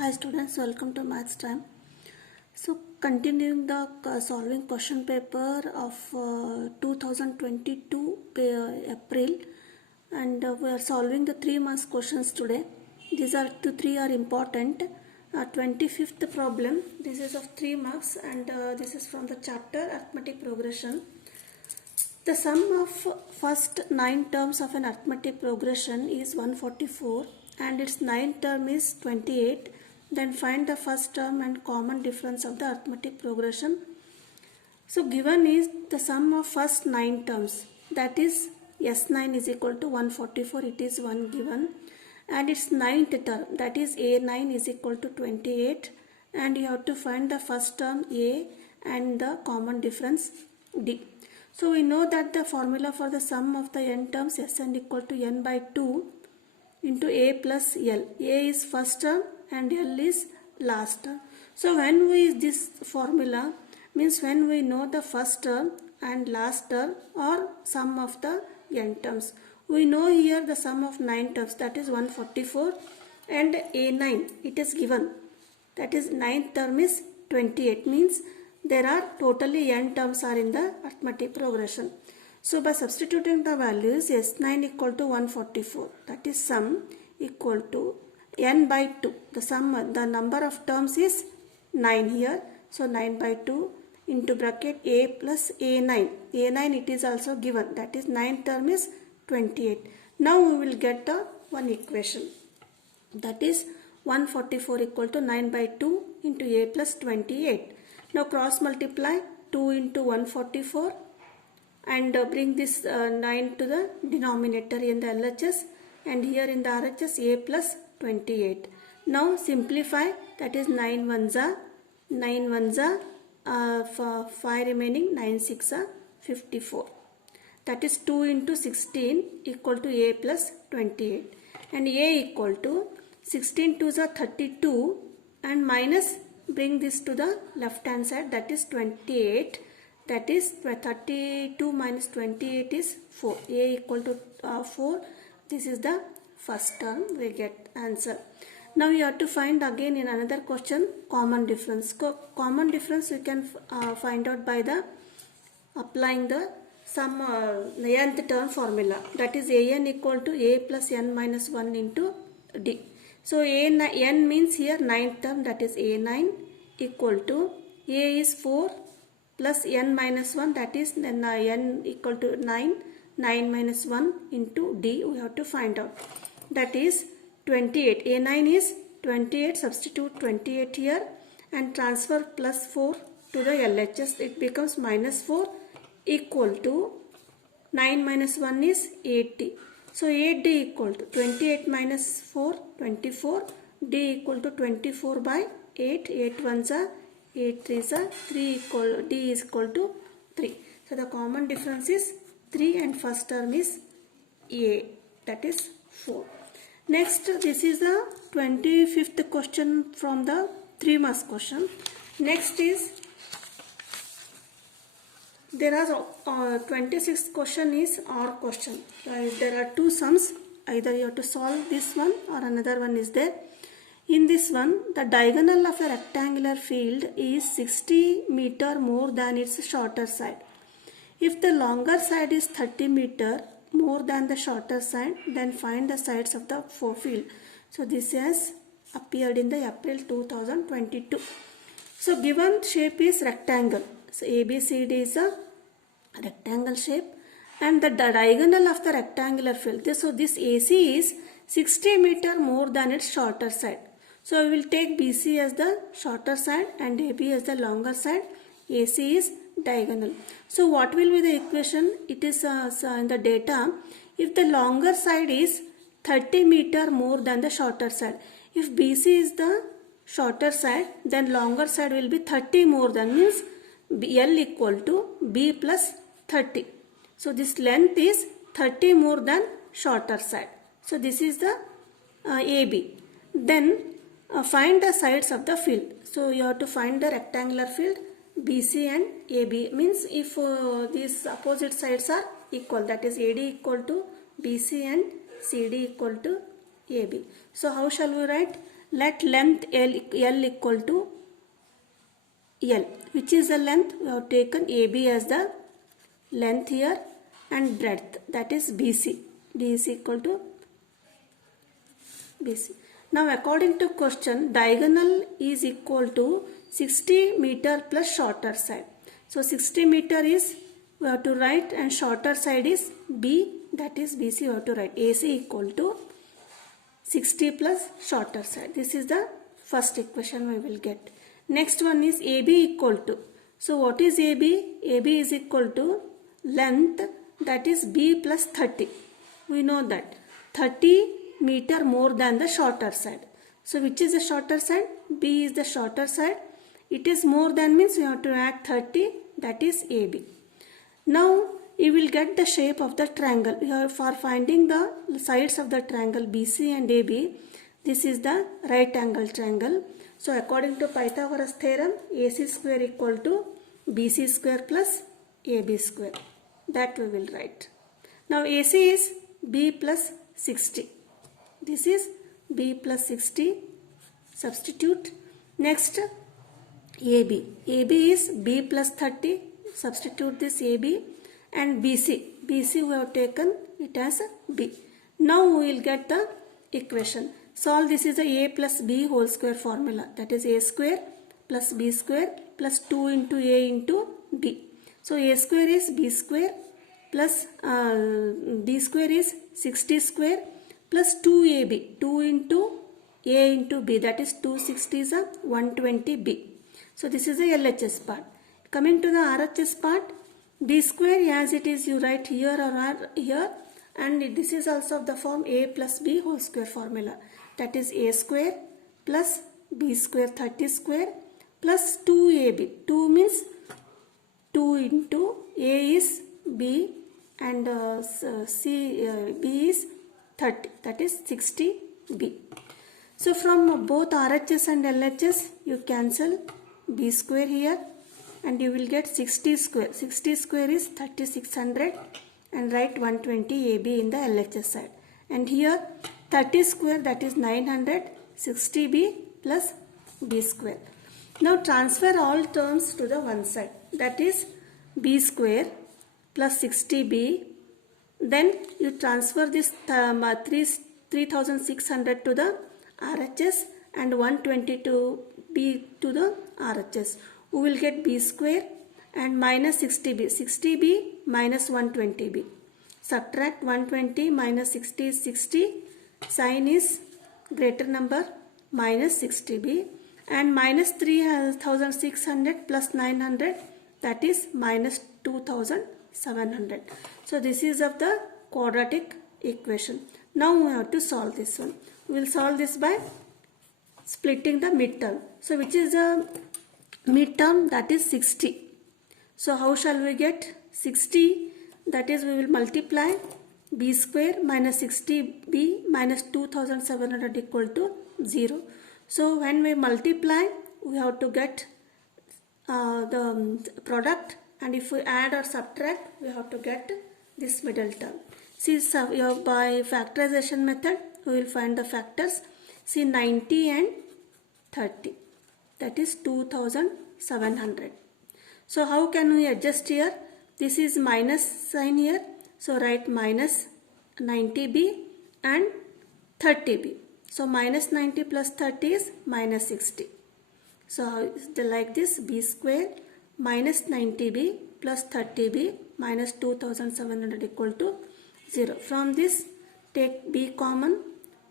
Hi students, welcome to Maths Time. So continuing the solving question paper of 2022 April, and we are solving the 3 marks questions today. These are three are important. 25th problem, this is of 3 marks, and this is from the chapter Arithmetic Progression. The sum of first 9 terms of an arithmetic progression is 144 and its 9th term is 28. Then find the first term and common difference of the arithmetic progression. So given is the sum of first 9 terms, that is S9 is equal to 144, it is one given, and its 9th term, that is A9 is equal to 28, and you have to find the first term A and the common difference D. So we know that the formula for the sum of the n terms Sn equal to n by 2 into A plus L. A is first term and L is last term. So when we use this formula, means when we know the first term and last term or sum of the n terms. We know here the sum of 9 terms, that is 144, and A9 it is given, that is 9th term is 28, means there are totally n terms are in the arithmetic progression. So by substituting the values, S9 equal to 144, that is sum equal to n by 2. The number of terms is 9 here. So 9 by 2 into bracket A plus A9. A9 it is also given, that is 9th term is 28. Now we will get one equation, that is 144 equal to 9 by 2 into A plus 28. Now cross multiply 2 into 144 and bring this 9 to the denominator in the LHS, and here in the RHS A plus 28. Now simplify, that is 9 ones are 5 remaining, 9 6 are 54. That is 2 into 16 equal to A plus 28, and A equal to 16 2s are 32 and minus, bring this to the left hand side, that is 28, that is 32 minus 28 is 4. A equal to 4. This is the first term, we get answer. Now you have to find again in another question common difference. Common difference you can find out by the applying the sum nth term formula, that is An equal to A plus n minus 1 into D. So n means here 9th term, that is A9 equal to A is 4 plus n minus 1, that is then n equal to 9 minus 1 into D we have to find out, that is 28. A9 is 28, substitute 28 here and transfer plus 4 to the LHS, it becomes minus 4 equal to 9 minus 1 is 80. So 8D equal to 28 minus 4, 24, D equal to 24 by 8, 8 ones are 8 3s are 3 equal, D is equal to 3. So the common difference is 3 and first term is A, that is 4. Next, this is the 25th question from the 3 marks question. Next is, there are 26th question is OR question. There are two sums, either you have to solve this one or another one is there. In this one, the diagonal of a rectangular field is 60 meter more than its shorter side. If the longer side is 30 meter more than the shorter side, then find the sides of the field. So this has appeared in the April 2022. So given shape is rectangle. So ABCD is a rectangle shape and the diagonal of the rectangular field. So this AC is 60 meter more than its shorter side. So we will take BC as the shorter side and AB as the longer side. AC is diagonal. So what will be the equation? It is in the data, if the longer side is 30 meter more than the shorter side. If BC is the shorter side, then longer side will be 30 more than, means L equal to B plus 30. So this length is 30 more than shorter side. So this is the AB. Then find the sides of the field. So you have to find the rectangular field BC and AB, means if these opposite sides are equal, that is AD equal to BC and CD equal to AB. So how shall we write? let length L equal to L. Which is the length? We have taken AB as the length here and breadth, that is BC. D is equal to BC. Now according to question, diagonal is equal to 60 meter plus shorter side. So 60 meter is we have to write and shorter side is B, that is BC. We have to write AC equal to 60 plus shorter side. This is the first equation we will get. Next one is AB equal to. So what is AB? AB is equal to length, that is B plus 30. We know that 30 meter more than the shorter side. So which is the shorter side? B is the shorter side. It is more than means we have to add 30, that is AB. Now you will get the shape of the triangle. Here for finding the sides of the triangle BC and AB, this is the right angle triangle. So according to Pythagoras theorem, AC square equal to BC square plus AB square. That we will write. Now AC is B plus 60. This is B plus 60. Substitute. Next AB. AB is B plus 30. Substitute this AB. And BC. BC we have taken it as B. Now we will get the equation. Solve this is a A plus B whole square formula. That is A square plus B square plus 2 into A into B. So A square is B square plus B square is 60 square plus 2AB. 2 into A into B, that is 260 is a 120B. So this is the LHS part. Coming to the RHS part, B square as it is you write here or here, and this is also of the form A plus B whole square formula. That is A square plus B square 30 square plus 2AB. 2 means 2 into A is B and B is 30, that is 60B. So from both RHS and LHS you cancel B square here and you will get 60 square. 60 square is 3600 and write 120 AB in the LHS side. And here 30 square, that is 900, 60B plus B square. Now transfer all terms to the one side, that is B square plus 60B. Then you transfer this 3600 to the RHS and 122B to the RHS. We will get B square and minus 60B. 60B minus 120B. Subtract 120 minus 60 is 60. Sign is greater number minus 60B. And minus 3600 plus 900, that is minus 2700. So this is of the quadratic equation. Now we have to solve this one. We will solve this by splitting the midterm. So which is the midterm? That is 60. So how shall we get 60? That is we will multiply B square minus 60B minus 2700 equal to 0. So when we multiply, we have to get the product, and if we add or subtract, we have to get this middle term. See, by factorization method, we will find the factors. See, 90 and 30, that is 2700. So how can we adjust here? This is minus sign here, so write minus 90B and 30B. So minus 90 plus 30 is minus 60. So like this, B square minus 90B plus 30B minus 2700 equal to 0. From this take B common,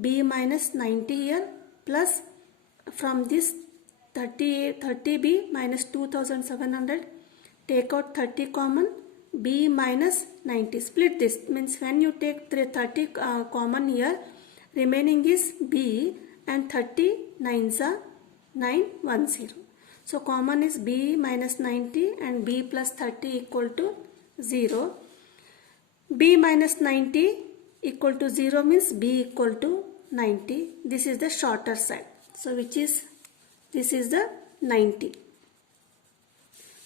B minus 90 here plus from this 30B minus 2700, take out 30 common, B minus 90. Split this, means when you take 30 common here, remaining is B and 30 9s are 910. So common is B minus 90 and B plus 30 equal to 0. B minus 90 equal to 0 means B equal to 90. This is the shorter side. So which is, this is the 90.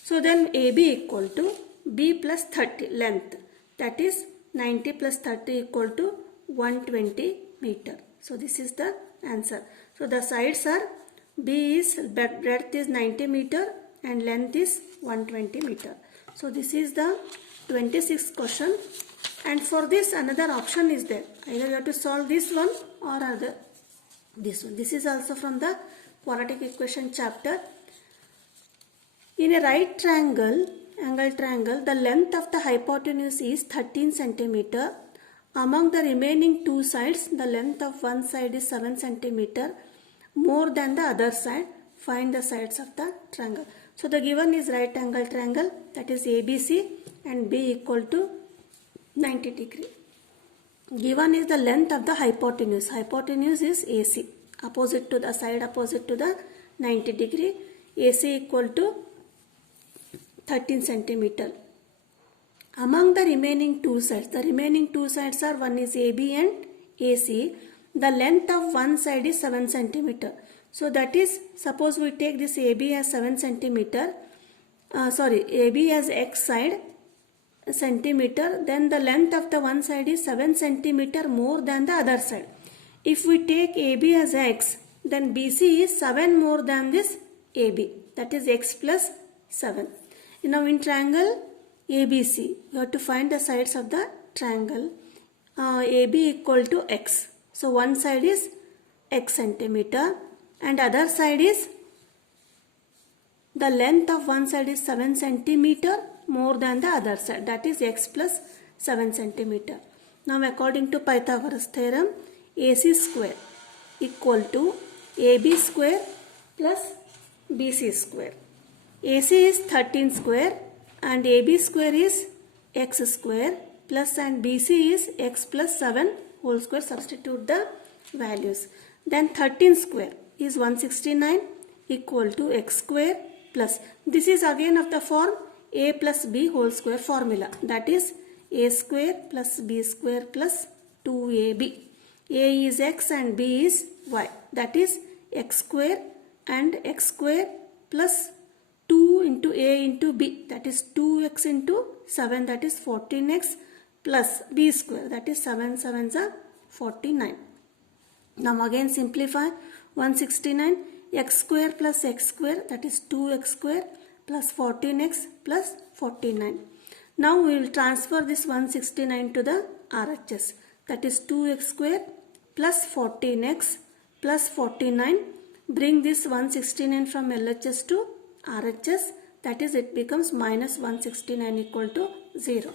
So then AB equal to B plus 30 length, that is 90 plus 30 equal to 120 meter. So this is the answer. So the sides are B is breadth is 90 meter and length is 120 meter. So this is the 26th question, and for this another option is there. Either you have to solve this one or other this one. This is also from the quadratic equation chapter. In a right angle triangle, the length of the hypotenuse is 13 centimeter. Among the remaining two sides, the length of one side is 7 centimeter more than the other side. Find the sides of the triangle. So the given is right angle triangle, that is ABC, and B equal to 90 degree. Given is the length of the hypotenuse. Hypotenuse is AC, opposite to the side opposite to the 90 degree. AC equal to 13 centimeter. Among the remaining two sides, the remaining two sides are, one is AB and AC. The length of one side is 7 centimeter. So that is, suppose we take this AB as 7 centimeter, AB as X side centimeter, then the length of the one side is 7 centimeter more than the other side. If we take AB as X, then BC is 7 more than this AB, that is X plus 7. Now in triangle ABC, you have to find the sides of the triangle. AB equal to X. So one side is X centimeter and other side is, the length of one side is 7 centimeter more than the other side, that is X plus 7 centimeter. Now according to Pythagoras theorem, AC square equal to AB square plus BC square. AC is 13 square and AB square is X square plus, and BC is X plus 7 whole square. Substitute the values. Then 13 square is 169 equal to X square plus, this is again of the form A plus B whole square formula, that is A square plus B square plus 2AB. A is X and B is Y, that is X square and X square plus 2 into A into B, that is 2X into 7, that is 14X plus B square, that is 7 7s are 49. Now again simplify. 169, X square plus X square, that is 2X square plus 14X plus 49. Now we will transfer this 169 to the RHS, that is 2X square plus 14X plus 49. Bring this 169 from LHS to RHS, that is it becomes minus 169 equal to 0.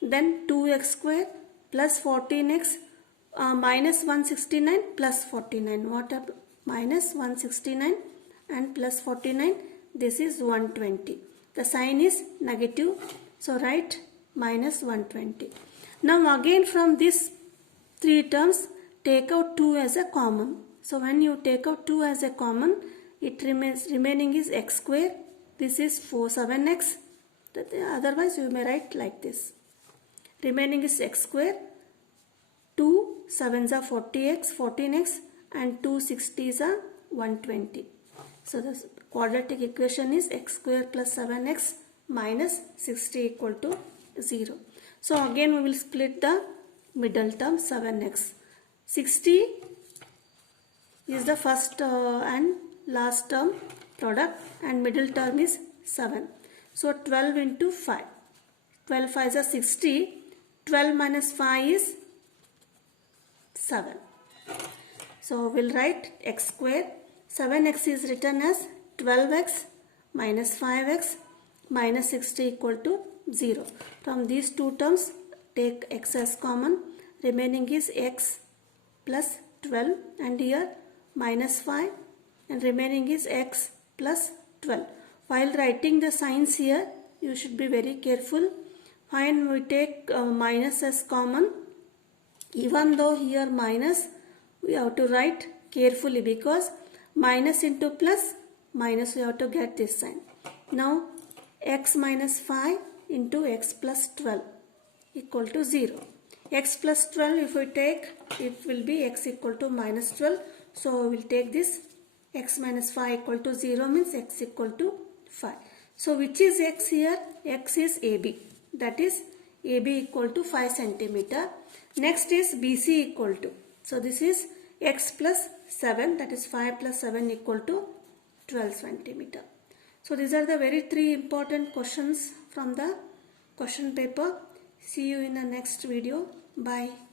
Then 2X square plus 14X minus 169 plus 49. What up? Minus 169 and plus 49, this is 120. The sign is negative, so write minus 120. Now again from these three terms, take out 2 as a common. So when you take out 2 as a common, it remaining is X square. This is 7X. Otherwise you may write like this. Remaining is X square. 2 7s are 40X, 14X. And 2 60s are 120. So the quadratic equation is X square plus 7X minus 60 equal to 0. So again we will split the middle term 7X. 60 is the first and last term product and middle term is 7. So 12 into 5. 12 5s are 60. 12 minus 5 is 7. So we'll write X square. 7X is written as 12X minus 5X minus 60 equal to 0. From these two terms, take X as common. Remaining is X plus 12 and here minus 5 and remaining is X plus 12. While writing the signs here, you should be very careful. When we take minus as common, even though here minus, we have to write carefully because minus into plus, minus we have to get this sign. Now X minus 5 into X plus 12 equal to 0. X plus 12 if we take, it will be X equal to minus 12. So we will take this X minus 5 equal to 0 means X equal to 5. So which is X here? X is AB. That is AB equal to 5 centimeter. Next is BC equal to. So this is x plus 7, that is 5 plus 7 equal to 12 centimeter. So these are the very three important questions from the question paper. See you in the next video. Bye.